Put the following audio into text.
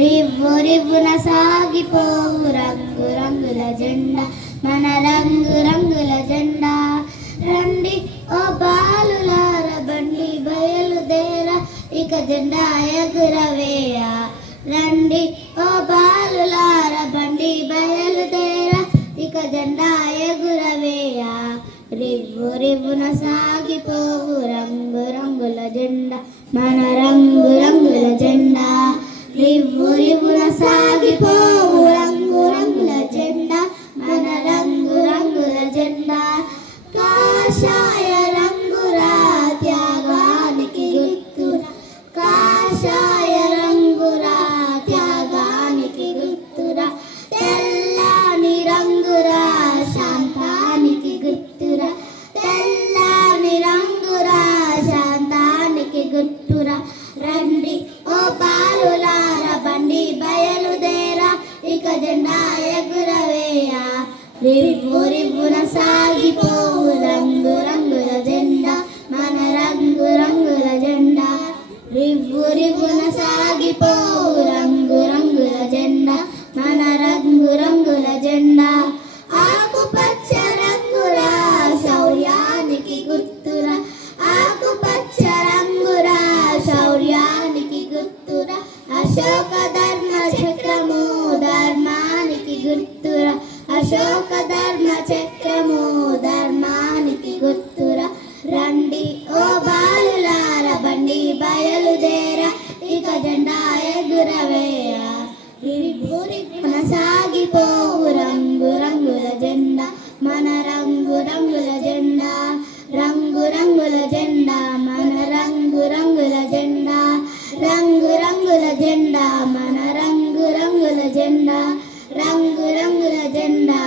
రివ్వు రివ్వున సాగిపోవు రంగు రంగుల జెండా మన రంగు రంగుల జెండా. రండి ఓ బాలులార బండి బయలుదేరా ఇక జెండా ఎగురవేయ. రండి ఓ బాలులార బండి బయలుదేరా ఇక జెండా ఎగురవేయ. రివ్వు రివ్వున సాగిపోవు రంగు రంగుల జెండా మన రంగు రంగుల జెండా. రివ్వు రివ్వున సాగిపోవు రంగు రంగుల జెండా మన రంగు రంగుల జెండా. కాషాయ రంగురా త్యాగానికి గుర్తురా, కాషాయ రంగురా త్యాగానికి గుర్తురా. తెల్లని రంగురా శాంతానికి గుర్తురా, తెల్లని రంగురా శాంతానికి గుర్తురా. రండి ఓ బాలులార బండి బయలుదేరా ఇక జెండా ఎగురవేయ. రివ్వు రివ్వున సాగిపోవు రంగు రంగుల జెండా మన రంగు రంగుల జెండా. రివ్వు రివ్వున సాగిపోవు రంగు రంగుల జెండా మన రంగు రంగుల జెండా. ఆకుపచ్చ రంగురా శౌర్యానికి గుర్తురా, ఆకుపచ్చ రంగురా శౌర్యానికి గుర్తురా. అశోక ధర్మ చక్రము ధర్మానికి గుర్తురా, అశోక ధర్మ చక్రము ధర్మానికి గుర్తురా. రండి ఓ బాలులార బండి బయలుదేరా ఇక జెండా ఎగురవేయ. రివ్వు రివ్వున సాగిపోవు రంగు రంగుల జెండా మన రంగు రంగుల జెండా. రంగు రంగుల జెండా మన రంగు రంగుల జెండా, రంగు రంగుల జెండా మన రంగు రంగుల జెండా, రంగు రంగుల జెండా